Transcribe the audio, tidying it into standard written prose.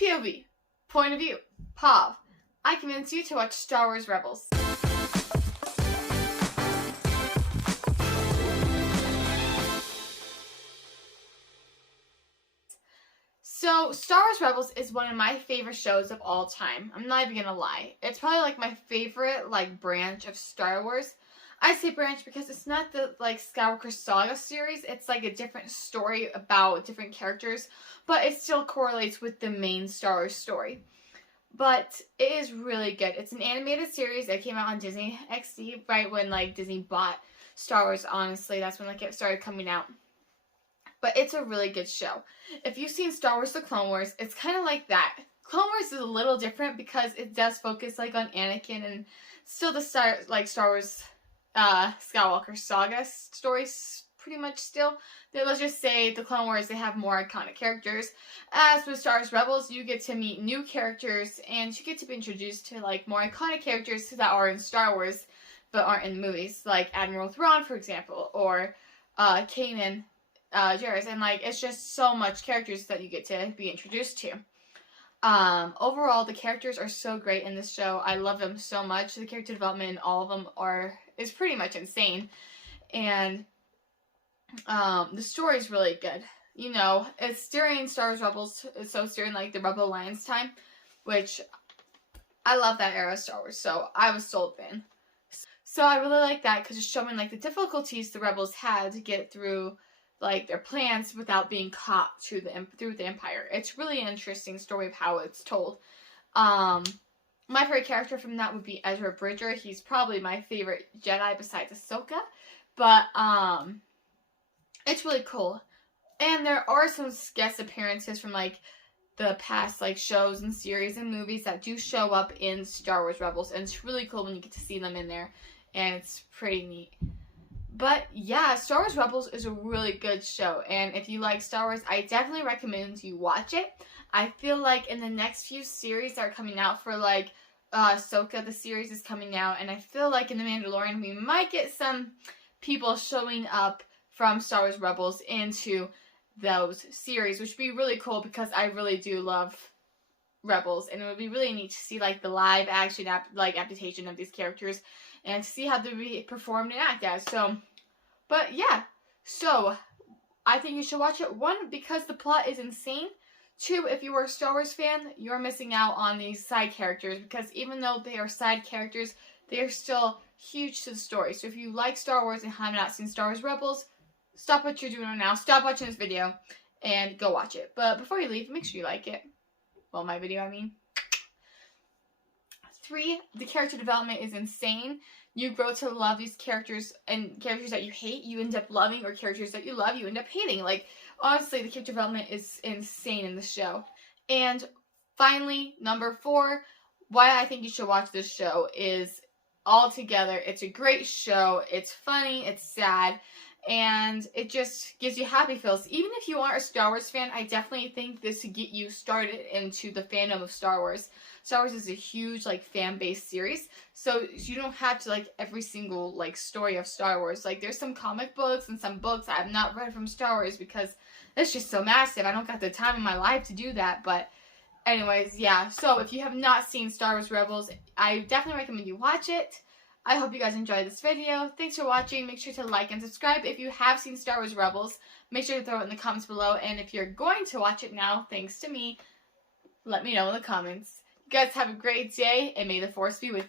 POV, point of view, POV. I convince you to watch Star Wars Rebels. So, Star Wars Rebels is one of my favorite shows of all time. I'm not even gonna lie. It's probably like my favorite branch of Star Wars. I say branch because it's not the Skywalker Saga series. It's like a different story about different characters, but it still correlates with the main Star Wars story. But it is really good. It's an animated series that came out on Disney XD right when Disney bought Star Wars. Honestly, that's when it started coming out. But it's a really good show. If you've seen Star Wars The Clone Wars, it's kind of like that. Clone Wars is a little different because it does focus on Anakin and still the Star Wars Skywalker Saga stories pretty much still. Let's just say the Clone Wars, they have more iconic characters. As with Star Wars Rebels, you get to meet new characters and you get to be introduced to more iconic characters that are in Star Wars but aren't in the movies, like Admiral Thrawn, for example, or Kanan Jarrus, and it's just so much characters that you get to be introduced to. Overall, the characters are so great in this show. I love them so much. The character development in all of them is pretty much insane, and the story is really good. You know, it's during Star Wars Rebels, so it's during the Rebel Alliance time, which I love that era of Star Wars, so I was sold then. So I really like that because it's showing the difficulties the Rebels had to get through their plans without being caught through the Empire. It's really an interesting story of how it's told. My favorite character from that would be Ezra Bridger. He's probably my favorite Jedi besides Ahsoka. But it's really cool. And there are some guest appearances from the past shows and series and movies that do show up in Star Wars Rebels, and it's really cool when you get to see them in there, and it's pretty neat. But yeah, Star Wars Rebels is a really good show, and if you like Star Wars, I definitely recommend you watch it. I feel in the next few series that are coming out for Ahsoka, the series is coming out, and I feel in The Mandalorian we might get some people showing up from Star Wars Rebels into those series, which would be really cool because I really do love Rebels, and it would be really neat to see the live action adaptation of these characters and to see how they be performed and act as. But yeah, so I think you should watch it. 1, because the plot is insane. 2, if you are a Star Wars fan, you're missing out on these side characters because even though they are side characters, they are still huge to the story. So if you like Star Wars and have not seen Star Wars Rebels, stop what you're doing right now. Stop watching this video and go watch it. But before you leave, make sure you like it. Well, my video, I mean. 3, the character development is insane. You grow to love these characters, and characters that you hate, you end up loving, or characters that you love, you end up hating. Honestly, the character development is insane in the show. And finally, number 4, why I think you should watch this show is altogether, it's a great show. It's funny, it's sad, and it just gives you happy feels. Even if you aren't a Star Wars fan, I definitely think this would get you started into the fandom of Star Wars. Star Wars is a huge fan-based series, so you don't have to every single story of Star Wars. There's some comic books and some books I have not read from Star Wars because it's just so massive. I don't got the time in my life to do that. But anyways, yeah. So if you have not seen Star Wars Rebels, I definitely recommend you watch it. I hope you guys enjoyed this video. Thanks for watching. Make sure to like and subscribe. If you have seen Star Wars Rebels, make sure to throw it in the comments below. And if you're going to watch it now, thanks to me, let me know in the comments. You guys have a great day, and may the Force be with you.